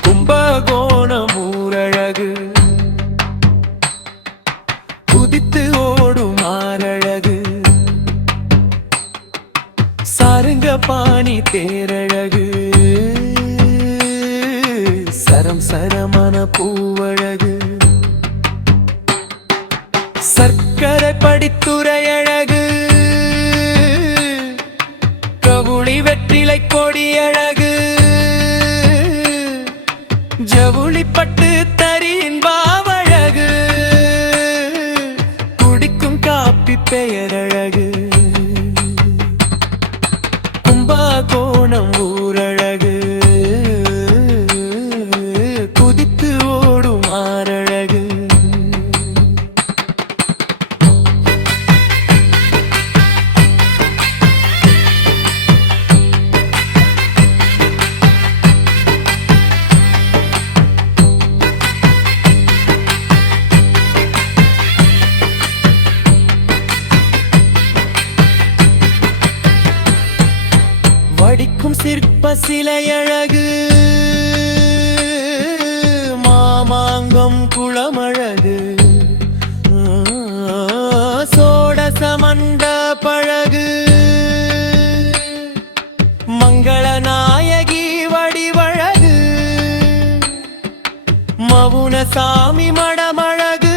கும்பகோணம் ஊரழகு குதித்து ஓடும் ஆரழகு சாருங்க பாணி தேரழகு சரம் சரமான பூவழகு சர்க்கரை படித்துறையழகு கவுளி வெற்றிலை கொடியழகு ஜவுளிப்பட்டு தரியின் பாவழகு குடிக்கும் காப்பி பெயரழகு கும்பகோணம் ஊரழகு குதித்து ஓடும் ஆரழகு வடிக்கும் சிற்ப சிலையழகு மாமாங்கம் குளமழகு சோடச மண்டபழகு மங்கள நாயகி வடிவழகு மவுன சாமி மடமழகு